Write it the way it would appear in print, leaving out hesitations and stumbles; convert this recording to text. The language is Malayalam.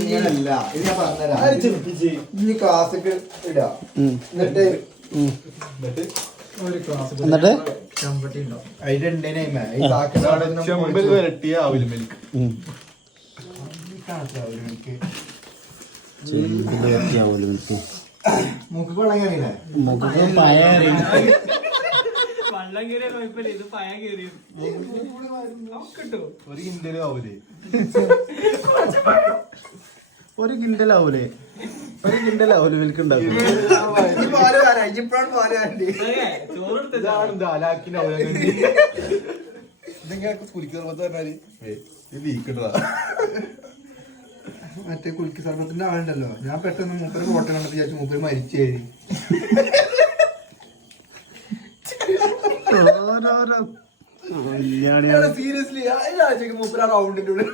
ഇങ്ങനല്ല ഇത് ഞാൻ പറഞ്ഞുതരാം. ഇനി ക്ലാസ്സിക്ക് ഇടാ എന്നിട്ട് അതിലുണ്ടേനെ വരട്ടിയ ആവില്ല മിൽക്ക് മൂക്ക് വെള്ളം കയറിയില്ലേ? മുഖത്ത് പയ ഒരു കിണ്ടലാവൂലേ? ഒരു കിണ്ടലാവൂലേ മിൽക്ക് ഉണ്ടാക്കും. മറ്റേ കുലുക്കി സർബത്തിന്റെ ആളുണ്ടല്ലോ, ഞാൻ പെട്ടെന്ന് മൂപ്പര് ഫോട്ടോ കണ്ടപ്പോ വിചാരിച്ചു മൂപ്പര് മരിച്ചു കഴിഞ്ഞു. സീരിയസ്ലി മൂപ്പര് ആ റൗണ്ടിന്റെ ഉള്ളിൽ